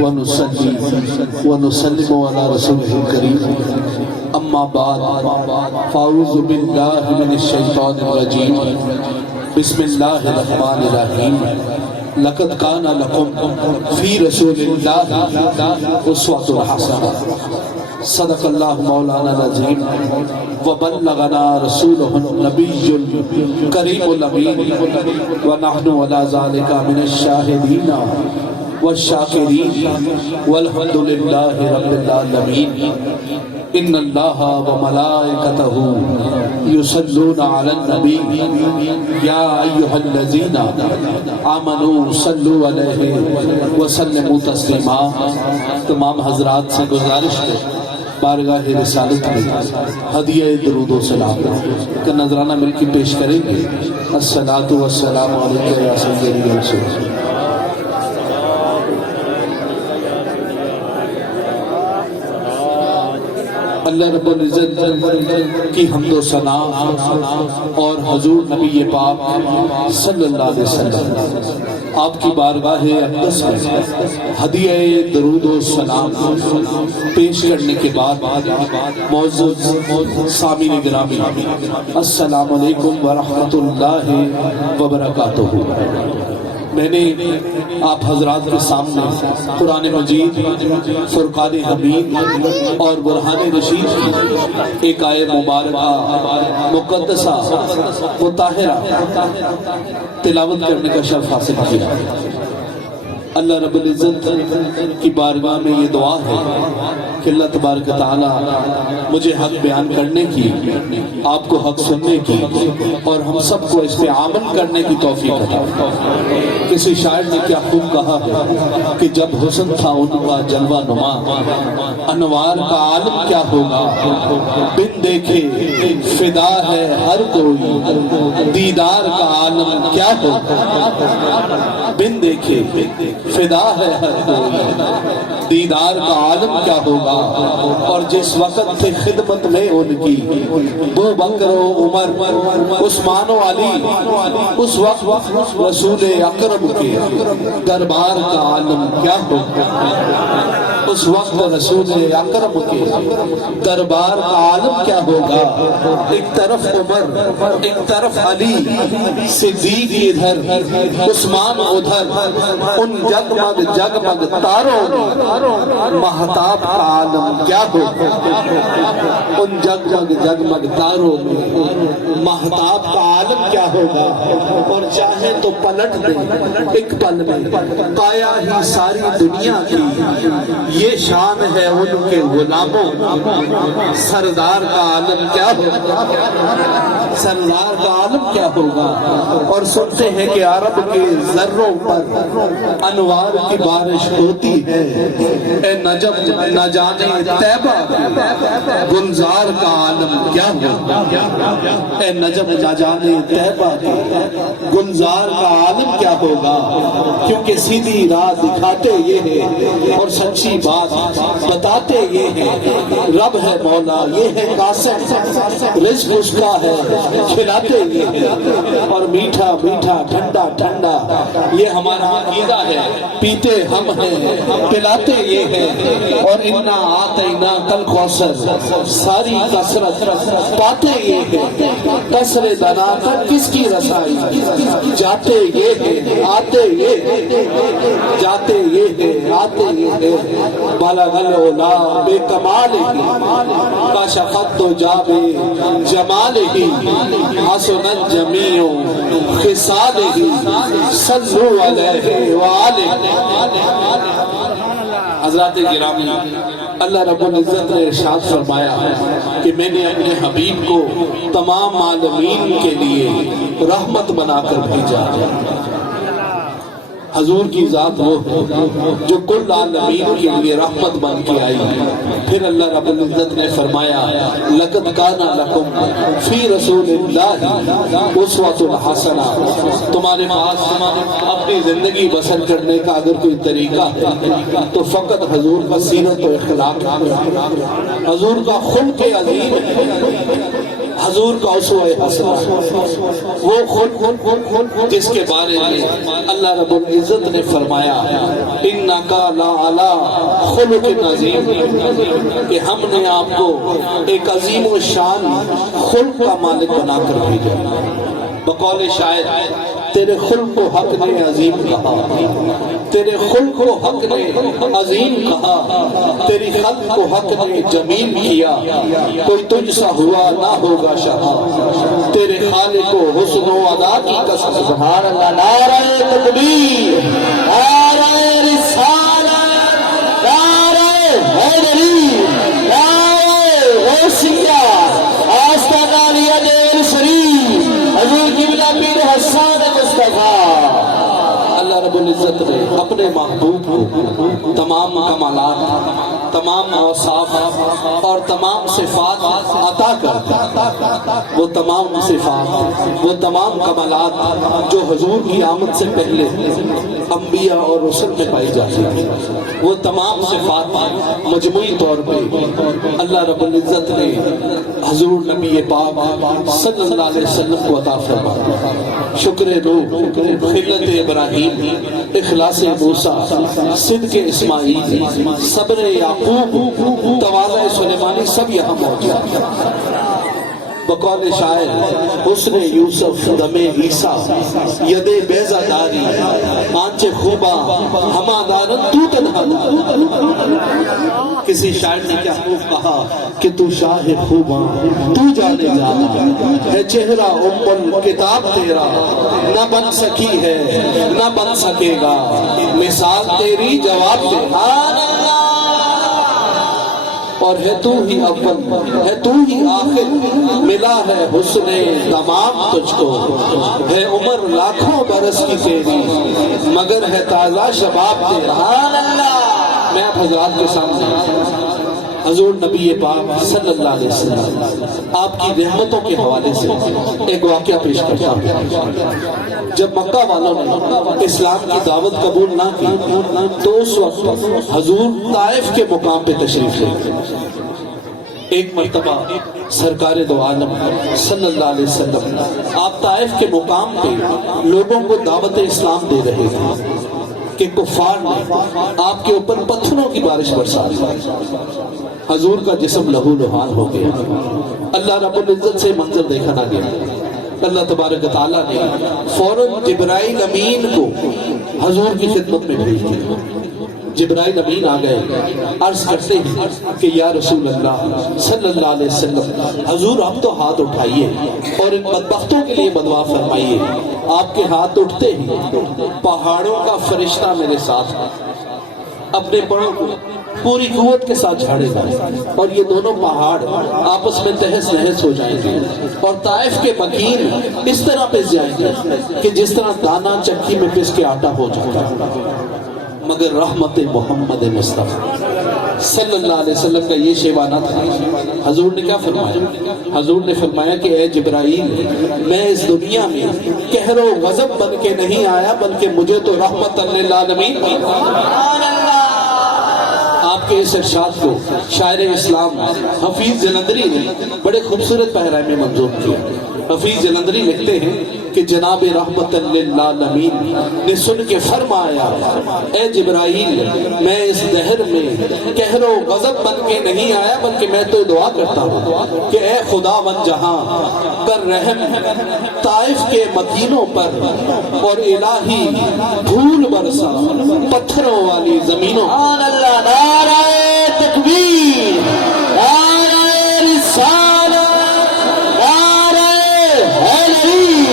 ونصلي ونسلم على رسوله الكريم اما بعد فاعوذ بالله من الشيطان الرجيم بسم الله الرحمن الرحيم لقد كان لكم في رسول الله اسوة حسنة صدق اللہ مولانا العظیم وبلغنا رسولہ النبی الکریم الامین ونحن علی ذلک من الشاہدین والشاکرین والحمد للہ رب العالمین ان اللہ وملائکتہ یصلون علی النبی یا ایہا الذین آمنوا صلوا علیہ وسلموا تسلیما۔ تمام حضرات سے گزارش ہے بارگاہ رسالت میں ہدیہ درود و سلام کا نذرانہ مل کے پیش کریں گے۔ الصلاۃ والسلام علیکہ یا سیدی رسول اللہ۔ اللہ رب العزت کی حمد و ثنا اور حضور نبی پاک صلی اللہ علیہ وسلم آپ کی بارگاہ اقدس میں ہدیہ درود و سلام پیش کرنے کے بعد معزز سامعین گرامی السلام علیکم ورحمۃ اللہ وبرکاتہ۔ میں نے آپ حضرات کے سامنے قرآن مجید فرقان حمید اور برہان رشید کی ایک آیت مبارکہ مقدسہ مطہرہ تلاوت کرنے کا شرف حاصل کیا۔ اللہ رب العزت کی بارگاہ میں یہ دعا ہے کہ اللہ تبارک تعالی مجھے حق بیان کرنے کی، آپ کو حق سننے کی اور ہم سب کو اس پہ عمل کرنے کی توفیق عطا۔ کسی شاعر نے کیا خوب کہا ہے کہ جب حسن تھا ان کا جلوہ نما، انوار کا عالم کیا ہوگا، بن دیکھے فدا ہے ہر کوئی، دیدار کا عالم کیا ہوگا، بن دیکھے فدا ہے ہر کوئی، دیدار کا عالم کیا ہوگا۔ اور جس وقت تھے خدمت میں ان کی ابو بکر و عمر عثمان و علی، اس وقت رسول اکرم کے دربار کا عالم کیا ہوگا، اس وقت رسول اکرم کے دربار کا عالم کیا ہوگا۔ ایک طرف عمر ایک طرف علی، صدیق ادھر عثمان ادھر، ان جگمگ جگمگ تاروں میں مہتاب کا عالم کیا ہوگا، ان جگمگ جگمگ تاروں میں مہتاب کا عالم کیا ہوگا۔ اور چاہے تو پلٹ دے ایک پل میں پایا ہی ساری دنیا کی، یہ شان ہے ان کے غلاموں، سردار کا عالم کیا ہوگا، سردار کا عالم کیا ہوگا۔ اور سنتے ہیں کہ عرب کے ذروں پر انوار کی بارش ہوتی ہے، اے نجم نہ جانے طیبہ گلزار کا عالم کیا ہوگا، اے نجم نہ جانے طیبہ گلزار کا عالم کیا ہوگا۔ کیونکہ سیدھی راہ دکھاتے یہ ہے اور سچی بات بتاتے یہ ہے، رب ہے مولا یہ ہے قاسم، رزق اس کا ہے کھلاتے یہ ہے، اور میٹھا میٹھا ٹھنڈا ٹھنڈا یہ ہمارا عقیدہ ہے، پیتے ہم ہیں پلاتے یہ ہے۔ اور انا آتینا کل کوثر ساری کثرت پاتے یہ ہے، کثر دنا تک کس کی رسائی، جاتے یہ ہے آتے یہ ہے، جاتے یہ ہے آتے یہ ہے۔ بلغ العلا بے کمال ہی کاشفت تو جابے جمال ہی، حسنت جمیع خصال ہی، صلو علیہ وآلہ۔ حضرات گرامی، اللہ رب العزت نے ارشاد فرمایا کہ میں نے اپنے حبیب کو تمام عالمین کے لیے رحمت بنا کر بھیجا۔ حضور کی ذات وہ ہے جو کل عالمین کے لیے رحمت بن کے آئی۔ پھر اللہ رب العزت نے فرمایا لقد کان لکم فی رسول اللہ اسوۃ حسنہ، تمہارے پاس اپنی زندگی بسر کرنے کا اگر کوئی طریقہ ہے تو فقط حضور کا سیرت و اخلاق، حضور کا خلق عظیم، حضور کا اسوہ حسنہ، وہ خود جس کے بارے میں اللہ رب العزت نے فرمایا اِنَّكَ لَعَلَىٰ خُلُقٍ عَظِيمٍ، کہ ہم نے آپ کو ایک عظیم و شان خلق کا مالک بنا کر بھیجا۔ بقول شاعر تیرے خلق کو حق نے عظیم کہا، تیرے خلق کو حق نے عظیم کہا، تیری خلق کو حق نے جمیل کیا، کوئی تجھ سا ہوا نہ ہوگا شہا، تیرے خالق کو حسن و ادا کی قسم۔ سبحان اللہ، نعرہ تکبیر، نعرہ رسالت، نعرہ حیدری، نعرہ غوثیہ، آستانہ علی دیر شریف، حضور قبلہ پیر حسان مصطفیٰ۔ اللہ رب العزت نے اپنے محبوب کو تمام کمالات، تمام اوصاف اور تمام صفات عطا کر، وہ تمام صفات، وہ تمام کمالات جو حضور کی آمد سے پہلے انبیاء اور رسل میں پائی جاتی ہیں، وہ تمام صفات مجموعی طور پہ اللہ رب العزت نے حضور نبی پاک صلی اللہ علیہ وسلم کو عطا فرمایا۔ شکر نوح، خلت ابراہیم، اخلاص موسیٰ، صدق اسماعیل، صبر یعقوب، تواضع سلیمانی سب یہاں موجود ہیں۔ بقول شاعر حسن یوسف، دم عیسیٰ، ید بیضہ داری، آنچ خوبا ہما دارن تو تنہا دار۔ کسی شاعر نے کیا خوب کہا کہ تو شاہ خوباں تو جانے جانا ہے، چہرہ ام الکتاب تیرا نہ بن سکی ہے نہ بن سکے گا، مثال تیری جواب تیرا، اور ہے تو ہی اول ہے تو ہی آخر، ملا ہے حسن تمام تجھ کو، ہے عمر لاکھوں برس کی تیری مگر ہے تازہ شباب تیرا۔ میں آپ حضرات کے سامنے حضور نبی پاک صلی اللہ علیہ وسلم آپ کی رحمتوں کے حوالے سے ایک واقعہ پیش کرتا ہوں۔ جب مکہ والوں نے اسلام کی دعوت قبول نہ کی تو اس وقت حضور طائف کے مقام پہ تشریف لے۔ ایک مرتبہ سرکار دو عالم صلی اللہ علیہ وسلم آپ طائف کے مقام پہ لوگوں کو دعوت اسلام دے رہے تھے کہ کفار نے آپ کے اوپر پتھروں کی بارش برسا دی۔ حضور کا جسم لہو لہان ہو گیا۔ اللہ رب العزت سے منظر دیکھا نہ گیا۔ اللہ تبارک تعالیٰ نے فوراً جبرائیل امین کو حضور کی خدمت میں بھیج دیا۔ جبرائیل امین آ گئے، عرض کرتے ہیں کہ یا رسول اللہ صلی اللہ علیہ وسلم، حضور اب تو ہاتھ اٹھائیے اور ان بدبختوں کے لیے بدعا فرمائیے۔ آپ کے ہاتھ اٹھتے ہی پہاڑوں کا فرشتہ میرے ساتھ اپنے پڑوں کو پوری قوت کے ساتھ جھاڑے گا اور یہ دونوں پہاڑ آپس میں تہس نہس ہو جائیں گے اور طائف کے مکین اس طرح پس جائیں گے کہ جس طرح دانا چکی میں پس کے آٹا ہو جاتا ہے۔ مگر رحمت محمد مصطفیٰ صلی اللہ علیہ وسلم کا یہ شیوہ نہ تھا۔ حضور نے کیا فرمایا؟ حضور نے فرمایا کہ اے جبرائیل، میں اس دنیا میں قہر و غضب بن کے نہیں آیا بلکہ مجھے تو رحمت للعالمین۔ آپ کے اس ارشاد کو شاعر اسلام حفیظ جلندری نے بڑے خوبصورت پیرائے میں منظوم کیا۔ حفیظ جلندری لکھتے ہیں کہ جناب رحمت للعالمین نے سن کے فرمایا، اے جبرائیل، میں اس دہر میں قہر و غضب بن کے نہیں آیا بلکہ میں تو دعا کرتا ہوں کہ اے خدا من جہاں کر رحم طائف کے مکینوں پر اور الہی دھول برسا پتھروں والی زمینوں۔ اللہ، نعرہ تکبیر، نعرہ رسالت، نعرہ حیدری،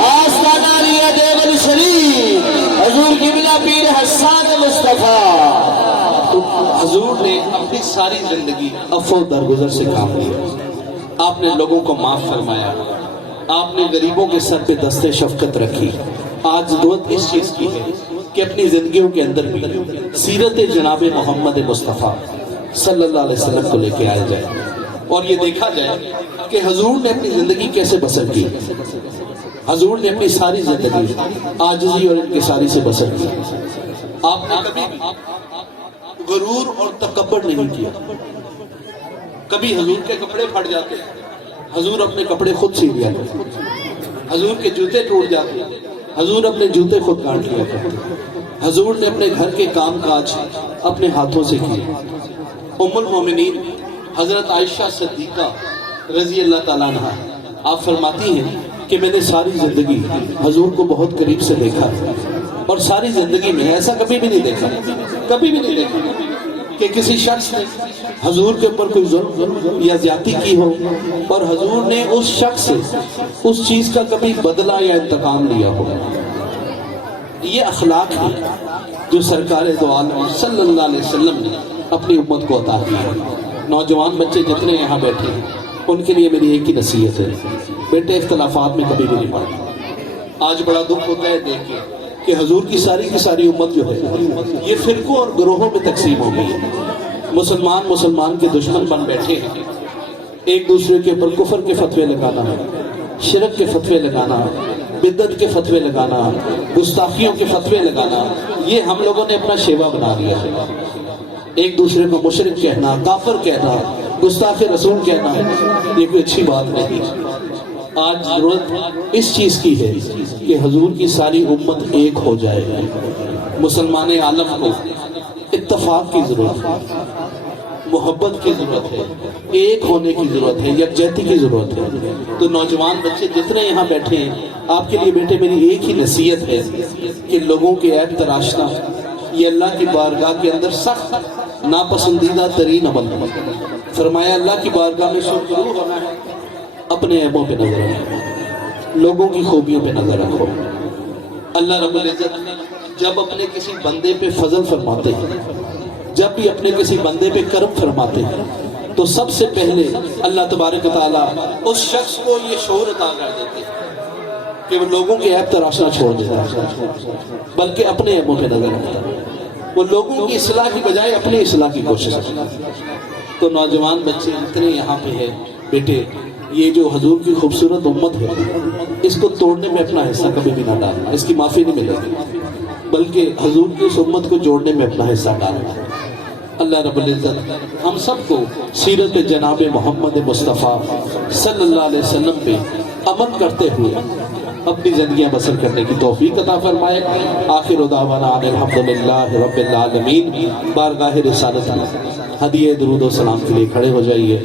آستانہ علی دیوبند شریف، حضور قبلہ پیر حسان مصطفیٰ۔ تو حضور نے اپنی ساری زندگی عفو درگزر سے کام لیا۔ آپ نے لوگوں کو معاف فرمایا، آپ نے غریبوں کے سر پہ دست شفقت رکھی۔ آج ضرورت اس چیز کی ہے کہ اپنی زندگیوں کے اندر بھی سیرت جناب محمد مصطفیٰ صلی اللہ علیہ وسلم کو لے کے آیا جائے اور یہ دیکھا جائے کہ حضور نے اپنی زندگی کیسے بسر کی۔ حضور نے اپنی ساری زندگی عاجزی اور انکساری سے بسر کی۔ آپ نے کبھی غرور اور تکبر نہیں کیا۔ کبھی حضور کے کپڑے پھٹ جاتے حضور اپنے کپڑے خود سی لیا کرتے، حضور کے جوتے ٹوٹ جاتے، حضور اپنے جوتے خود کاٹ لیا کرتے، حضور نے اپنے گھر کے کام کاج اپنے ہاتھوں سے کیے۔ ام المومنین حضرت عائشہ صدیقہ رضی اللہ تعالیٰ عنہ آپ فرماتی ہیں کہ میں نے ساری زندگی حضور کو بہت قریب سے دیکھا اور ساری زندگی میں ایسا کبھی بھی نہیں دیکھا کہ کسی شخص نے حضور کے اوپر کوئی ظلم یا زیادتی کی ہو اور حضور نے اس شخص سے اس چیز کا کبھی بدلہ یا انتقام لیا ہو۔ یہ اخلاق ہے جو سرکار دو عالم صلی اللہ علیہ وسلم نے اپنی امت کو عطا کیا۔ نوجوان بچے جتنے یہاں بیٹھے ہیں ان کے لیے میری ایک ہی نصیحت ہے، بیٹے اختلافات میں کبھی بھی نہیں پڑنا۔ آج بڑا دکھ ہوتا ہے دیکھ کے کہ حضور کی ساری امت جو ہے یہ فرقوں اور گروہوں میں تقسیم ہو گئی ہے۔ مسلمان کے دشمن بن بیٹھے ہیں، ایک دوسرے کے اوپر کفر کے فتوے لگانا، شرک کے فتوے لگانا، بدعت کے فتوے لگانا، گستاخیوں کے فتوے لگانا، یہ ہم لوگوں نے اپنا شیوا بنا لیا ہے۔ ایک دوسرے کو مشرک کہنا، کافر کہنا، گستاخ رسول کہنا، یہ کوئی اچھی بات نہیں۔ آج ضرورت اس چیز کی ہے کہ حضور کی ساری امت ایک ہو جائے۔ مسلمان عالم کو اتفاق کی ضرورت ہے، محبت کی ضرورت ہے، ایک ہونے کی ضرورت ہے، یکجہتی کی ضرورت ہے۔ تو نوجوان بچے جتنے یہاں بیٹھے ہیں آپ کے لیے بیٹے میری ایک ہی نصیحت ہے کہ لوگوں کے عیب تراشنا یہ اللہ کی بارگاہ کے اندر سخت ناپسندیدہ ترین عمل ہے۔ فرمایا اللہ کی بارگاہ میں سرخرو ہونا ہے، اپنے عیبوں پہ نظر رکھو، لوگوں کی خوبیوں پہ نظر رکھو۔ اللہ رب العزت جب اپنے کسی بندے پہ فضل فرماتے ہیں، جب بھی اپنے کسی بندے پہ کرم فرماتے ہیں تو سب سے پہلے اللہ تبارک و تعالیٰ اس شخص کو یہ شعور عطا کر دیتے ہیں کہ وہ لوگوں کے عیب تراشنا چھوڑ دیتا ہے بلکہ اپنے عیبوں پہ نظر رکھتا ہے۔ وہ لوگوں کی اصلاح کی بجائے اپنی اصلاح کی کوشش کرتا ہے۔ تو نوجوان بچے اتنے یہاں پہ ہیں بیٹے، یہ جو حضور کی خوبصورت امت ہے اس کو توڑنے میں اپنا حصہ کبھی بھی نہ ڈالنا، اس کی معافی نہیں ملے گی، بلکہ حضور کی اس امت کو جوڑنے میں اپنا حصہ ڈالنا۔ اللہ رب العزت ہم سب کو سیرت جناب محمد مصطفیٰ صلی اللہ علیہ وسلم پہ عمل کرتے ہوئے اپنی زندگیاں بسر کرنے کی توفیق عطا فرمائے۔ آخر دعوانا ان الحمدللہ رب العالمین۔ بارگاہ رسالت میں ہدیہ درود و سلام کے لیے کھڑے ہو جائیے۔